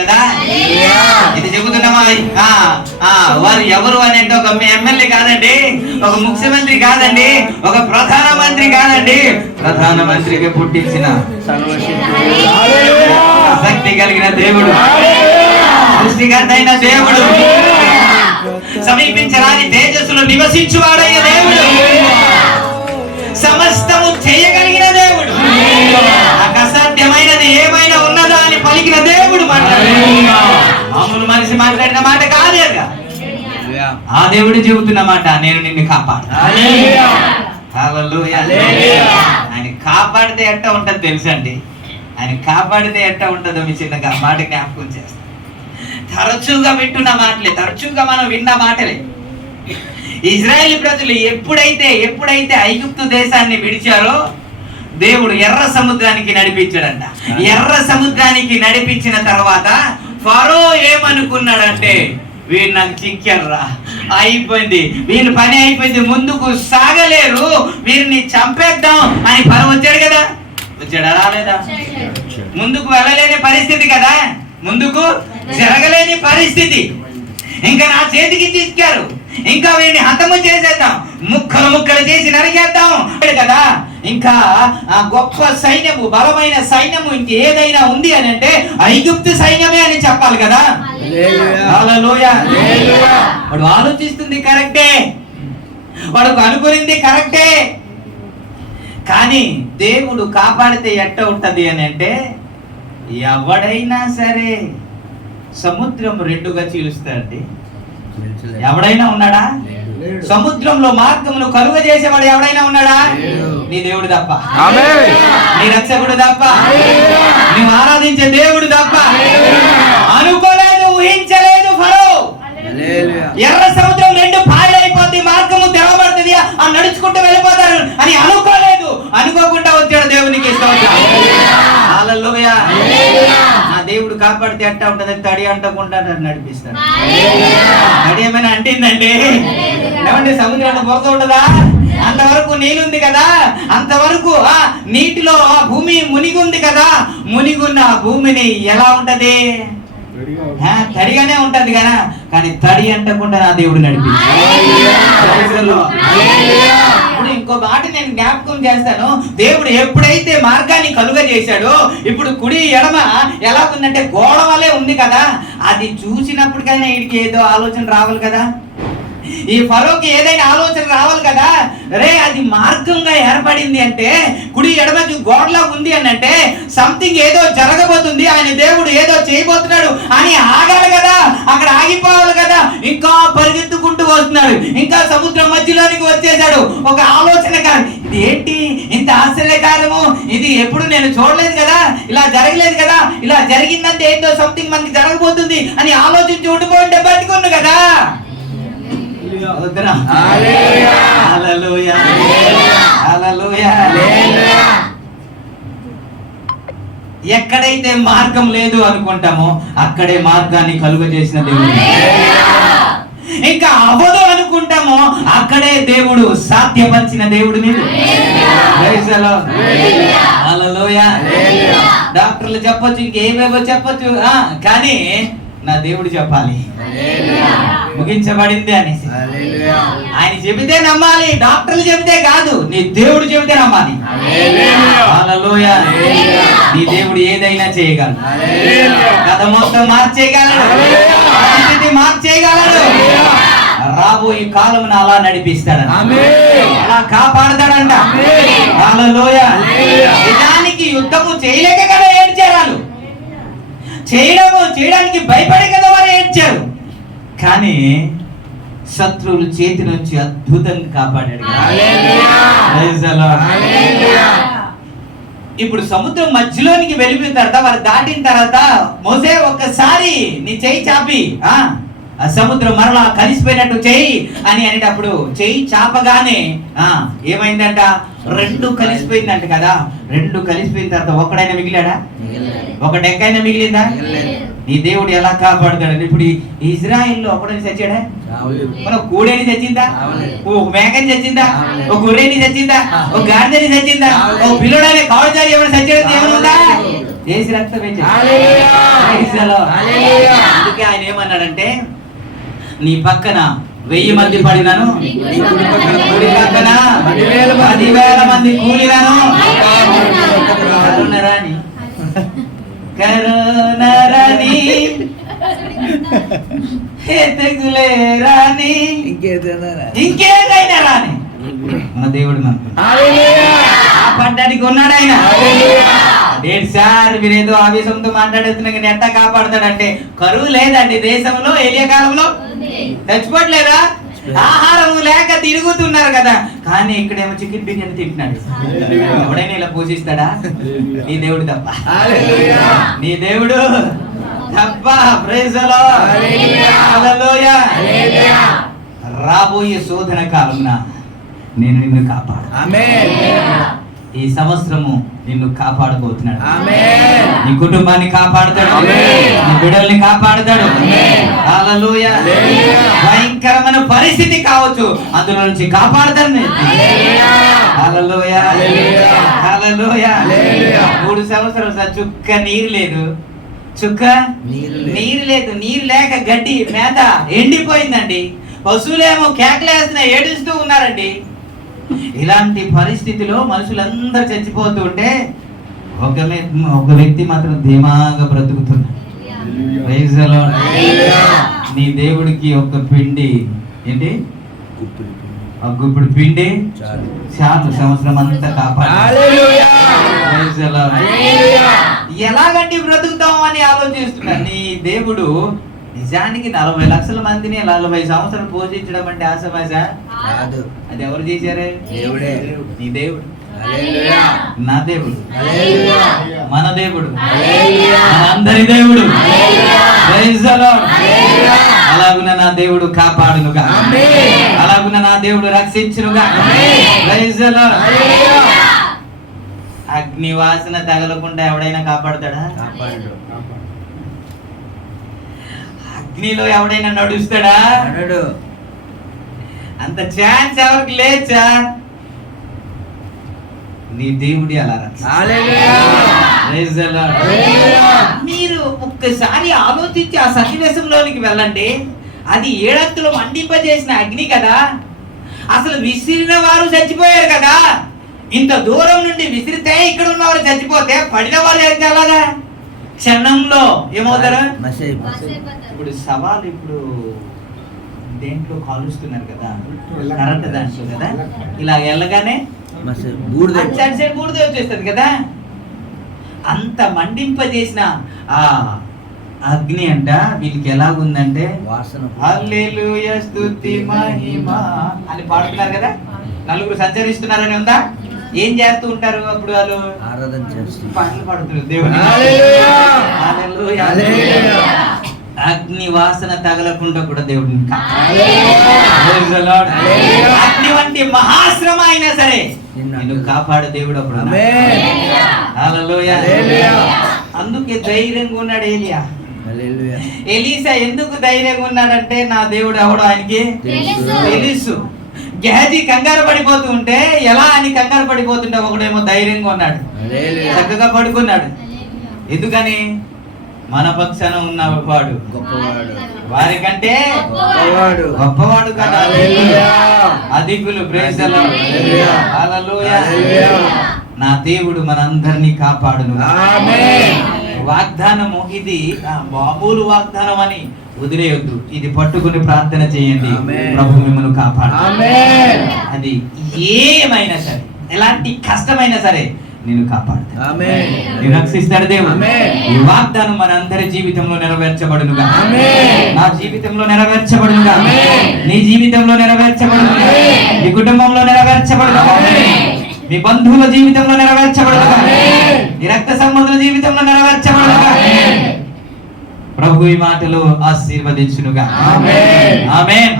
కదా ఇది చెబుతున్నామా? వారు ఎవరు అని అంటే ఒక ఎమ్మెల్యే కాదండి, ఒక ముఖ్యమంత్రి కాదండి, ఒక ప్రధానమంత్రి కాదండి, ప్రధానమంత్రికి పుట్టించిన శక్తి కలిగిన దేవుడు, సృష్టికర్త అయిన దేవుడు, సమీపించరాని తేజస్సులో నివసించువాడైన దేవుడు, సమస్తము చేయగలిగిన దేవుడు, అసాధ్యమైనది ఏమైనా ఉన్నదా అని పలికిన దేవుడు మామూలు మనిషి మాట్లాడిన మాట కాదేగా. ఆ దేవుడు చెబుతున్న మాట, నేను నిన్ను కాపాడు. ఆయన కాపాడితే ఎట్ట ఉంటది తెలుసండి? ఆయన కాపాడితే ఎట్ట ఉంటుందో మీ చిన్నగా మాట జ్ఞాపకం చేస్తాను. తరచుగా వింటున్న మాటలే, తరచుగా మనం విన్న మాటలే. ఇజ్రాయేల్ ప్రజలు ఎప్పుడైతే ఐగుప్తు దేశాన్ని విడిచారో దేవుడు ఎర్ర సముద్రానికి నడిపించాడంట. ఎర్ర సముద్రానికి నడిపించిన తర్వాత ఫరో ఏమనుకున్నాడంటే, వీళ్ళు నాకు చిక్కారా, అయిపోయింది, వీళ్ళ పని అయిపోయింది, ముందుకు సాగలేరు, వీరిని చంపేద్దాం అని ఫరో వచ్చాడు కదా. వచ్చాడా? రాలేదా? ముందుకు వెళ్ళలేని పరిస్థితి కదా, ముందుకు జరగలేని పరిస్థితి. ఇంకా నా చేతికి చిక్కారు, ఇంకా వీరిని హతము చేసేద్దాం, ముక్కలు చేసి నరికేద్దాం కదా. ఇంకా ఆ గొప్ప సైన్యము, బలమైన సైన్యము ఇంకేదైనా ఉంది అని అంటే ఐగుప్తు సైన్యమే అని చెప్పాలి కదా. హల్లెలూయా. వాడు ఆలోచిస్తుంది కరెక్టే, వాడు అనుకునింది కరెక్టే, కానీ దేవుడు కాపాడితే ఎట్ట ఉంటది అని అంటే, ఎవడైనా సరే సముద్రం రెండుగా చీలుస్తాడండి. ఎవడైనా ఉన్నాడా? సముద్రంలో మార్గమును కలుగ చేసేవాడు ఎవడైనా ఉన్నాడా? నీ దేవుడు తప్ప, నీ రక్షకుడు తప్ప, నువ్వు ఆరాధించే దేవుడు తప్ప. అనుకోలేదు, ఊహించలేదు ఫరో. ఎర్ర సముద్రం రెండు పాయలైపోద్ది, మార్గము తెరవబడుతుంది, ఆ నడుచుకుంటూ వెళ్ళిపోతారు అని అనుకోలేదు. అనుకోకుండా వచ్చాడు దేవునికి స్తోత్రం. హల్లెలూయా. నా దేవుడు కాపాడితే ఎట్టా ఉంటది? తడి అంటకుండా నడిపిస్తాడు. తడి ఏమైనా అంటిందండి? ఏమంటే సముద్రంలో బురద ఉండదా? అంతవరకు నీళ్ళుంది కదా, అంతవరకు ఆ నీటిలో ఆ భూమి మునిగి ఉంది కదా. మునిగున్న భూమిని ఎలా ఉంటది? తడిగానే ఉంటది కదా, కానీ తడి అంటకుండా నా దేవుడు నడిపిస్తాడు. ఇప్పుడు ఇంకో మాట నేను జ్ఞాపకం చేస్తాను. దేవుడు ఎప్పుడైతే మార్గాన్ని కలుగ చేశాడో, ఇప్పుడు కుడి ఎడమ ఎలా ఉందంటే గోడ వలె ఉంది కదా. అది చూసినప్పటికైనా వీడికి ఏదో ఆలోచన రావాలి కదా, ఈ ఫరోకి ఏదైనా ఆలోచన రావాలి కదా. రే, అది మార్గంగా ఏర్పడింది అంటే, కుడి ఎడమ గోడలా ఉంది అని అంటే సంథింగ్ ఏదో జరగబోతుంది, ఆయన దేవుడు ఏదో చేయబోతున్నాడు అని ఆగాలి కదా, అక్కడ ఆగిపోవాలి కదా. ఇంకా పరిగెత్తుకుంటూ వస్తున్నాడు, ఇంకా సముద్రం మధ్యలోనికి వచ్చేసాడు. ఒక ఆలోచన కాదు, ఇది ఏంటి ఇంత ఆశ్చర్యకారము, ఇది ఎప్పుడు నేను చూడలేదు కదా, ఇలా జరగలేదు కదా, ఇలా జరిగిందంటే ఏంటో సంథింగ్ మనకి జరగబోతుంది అని ఆలోచించి ఉండిపోయింటే బతికొండు కదా. ఎక్కడైతే మార్గం లేదు అనుకుంటామో అక్కడే మార్గాన్ని కలుగ చేసిన దేవుడు. ఇంకా అవ్వదు అనుకుంటామో అక్కడే దేవుడు సాధ్యపరిచిన దేవుడు నీవు. డాక్టర్లు చెప్పొచ్చు, ఇంకేమేమో చెప్పొచ్చు, కానీ నా దేవుడు చెప్పాలి ముగించబడింది అనేసి. ఆయన చెబితే నమ్మాలి, డాక్టర్లు చెబితే కాదు, నీ దేవుడు చెబితే నమ్మాలి. హల్లెలూయా. నీ దేవుడు ఏదైనా చేయగలడు, కథ మొత్తం మార్చేయగలడు, పరిస్థితి మార్చేయగలడు. రాబోయే కాలమును అలా నడిపిస్తాడు, అలా కాపాడతాడంట. హల్లెలూయా. నిజానికి యుద్ధము చేయలేక కదా ఏడ్చారు, చేయడానికి భయపడే కదా వారు ఏడ్చారు, కానీ శత్రువుల చేతి నుంచి అద్భుతంగా కాపాడాడు. ఇప్పుడు సముద్రం మధ్యలోనికి వెళ్ళిపోయిన తర్వాత, వారు దాటిన తర్వాత మోసే ఒక్కసారి నీ చెయ్యి చాపి ఆ సముద్రం మరలా కలిసిపోయినట్టు చెయ్యి అని అనేటప్పుడు చెయ్యి చాపగానే ఏమైందంట? రెండు కలిసిపోయిందంట కదా. రెండు కలిసిపోయిన తర్వాత ఒక్కడైనా మిగిలాడా? ఒక డెక్కైనా మిగిలిందా? నీ దేవుడు ఎలా కాపాడుతాడు? ఇప్పుడు ఇజ్రాయిల్లో ఒకడని చచ్చాడా? మన కూడేని చచ్చిందా? ఒక మేకని చచ్చిందా? ఒక గొర్రెని చచ్చిందా? ఒక గాడిదని చచ్చిందా? ఒక పిల్లడని కావడారి ఏమైనా చచ్చేది ఏమైనా ఉందా? ఏసి రక్తమే. అందుకే ఆయన ఏమన్నాడంటే, నీ పక్కన 1000 మంది పడినాను, కుడి పక్కన 10,000 మంది కూలినాను, కరుణరాని కరుణరాని తెగులే రాని ఇంకేదైనా రాని మన దేవుడు కాపాడడానికి ఉన్నాడు ఆయన. అదేంటి సార్ మీరేదో ఆవేశంతో మాట్లాడుతున్నా కానీ ఎట్టా కాపాడతాడంటే, కరువు లేదండి దేశంలో, ఏలియా కాలంలో చచ్చిపోవట్లేదా? ఆహారం లేక తిరుగుతున్నారు కదా, కానీ ఇక్కడేమో చికెన్ బిర్యానీ తింటున్నాడు. ఎవడైనా ఇలా పోషిస్తాడా? నీ దేవుడు తప్ప, నీ దేవుడు తప్ప. ప్రైజ్ ది లార్డ్, హల్లెలూయా. రాబోయే శోధన కాలంన నేను నిన్ను కాపాడు. ఈ సంవత్సరము నిన్ను కాపాడబోతున్నాడు. నీ కుటుంబాన్ని కాపాడుతాడు, నీ బిడ్డల్ని కాపాడుతాడు. హల్లెలూయా. భయంకరమైన పరిస్థితి కావచ్చు, అందులో నుంచి కాపాడుతాడు. హల్లెలూయా, హల్లెలూయా. 3 సంవత్సరాలు సార్ చుక్క నీరు లేదు, చుక్క నీరు లేదు. నీరు లేక గడ్డి మేత ఎండిపోయిందండి. పశువులేమో కేకలేస్తున్నాయి, ఏడుస్తూ ఉన్నారండి. ఇలాంటి పరిస్థితిలో మనుషులందరూ చచ్చిపోతూ ఉంటే ఒక వ్యక్తి మాత్రం ధీమాగా బ్రతుకుతున్నాడు. Praise the lord. నీ దేవుడికి ఒక పిండి ఏంటి, ఒక గుప్పిడి పిండి చాలు సంవత్సరం అంతా కాపాడు. Praise the Lord. ఎలాగంటే బ్రతుకుతాం అని ఆలోచిస్తున్నాడు. నీ దేవుడు నిజానికి 40 లక్షల మందిని 40 సంవత్సరాలు పోషించడం అంటే ఆశమాశ కాదు. అది ఎవరు చేశారే? దేవుడే. నీ దేవుడు, నా దేవుడు, మన దేవుడు, అందరి దేవుడు. Praise the Lord. అలాగున నా దేవుడు కాపాడునుగా, అలాగున నా దేవుడు రక్షించునుగా. Praise the lord. అగ్ని వాసన తగలకుండా ఎవడైనా కాపాడుతాడా? అగ్నిలో ఎవడైనా నడుస్తాడా? అంత ఛాన్స్ ఎవరికి లేచా? నీ దేవుడి అలా. మీరు ఒక్కసారి ఆలోచించి ఆ సన్నివేశంలోనికి వెళ్ళండి. అది 7 మండింపజేసిన అగ్ని కదా. అసలు విసిరిన వారు చచ్చిపోయారు కదా. ఇంత దూరం నుండి విసిరితే ఇక్కడ ఉన్నవారు చచ్చిపోతే పడిన వారు ఏం చేయాలగా? క్షణంలో ఏమవుతారు? ఇప్పుడు సవాలు, ఇప్పుడు దేంట్లో కాలుస్తున్నారు కదా, కరెంట్ దాంట్లో కదా, ఇలా వెళ్ళగానే బూడిద వచ్చేస్తుంది కదా. అంత మండింపజేసిన ఆ అగ్ని అంట వీళ్ళకి ఎలాగుందంటే, హల్లెలూయా స్తుతి మహిమ అని పాడుతున్నారు కదా. 4 సంచరిస్తున్నారని ఉందా? ఏం చేస్తూ ఉంటారు అప్పుడు? వాళ్ళు ఆరాధన చేస్తూ పాటలు పాడుతున్నారు దేవుని. హల్లెలూయా. అగ్ని వాసన తగలకుండా కూడా దేవుడిని అగ్ని వంటి మహాశ్రమ అయినా సరే నిన్ను కాపాడు దేవుడు అప్పుడు. హల్లెలూయా. అందుకే ధైర్యంగా ఉన్నాడు ఏలియా. ఎలీసా ఎందుకు ధైర్యంగా ఉన్నాడంటే, నా దేవుడు ఎవడో ఆయనకి తెలుసు. గెహజీ కంగారు పడిపోతూ ఉంటే, ఎలా అని కంగారు పడిపోతుంటే ఒకడేమో ధైర్యంగా ఉన్నాడు, చక్కగా పడుకున్నాడు. ఎందుకని? మన పక్షాన ఉన్నవాడు గొప్పవాడు, వారికంటే గొప్పవాడు కదా. అధికులు. Praise the Lord. హల్లెలూయా. నా దేవుడు మనందరినీ కాపాడును. ఆమేన్. వాగ్దానము ఇది మామూలు వాగ్దానం అని వదిలేయొద్దు. ఇది పట్టుకుని ప్రార్థన చేయండి, ప్రభు మిమ్మల్ని కాపాడు. అది ఏమైనా సరే, ఎలాంటి కష్టమైనా సరే నేను కాపాడుతాను, నేను రక్షిస్తాడు దేవుడు. ఈ వాగ్దానం మన అందరి జీవితంలో నెరవేర్చబడునుగా. నా జీవితంలో నెరవేర్చబడునుగా, నీ జీవితంలో నెరవేర్చబడునుగా, నీ కుటుంబంలో నెరవేర్చబడునుగా, మీ బంధువుల జీవితంలో నెరవేర్చబడునుగా, నీ రక్త సంబంధుల జీవితంలో నెరవేర్చబడునుగా. ప్రభు ఈ మాటలు ఆశీర్వదించునుగా. ఆమేన్. ఆమేన్.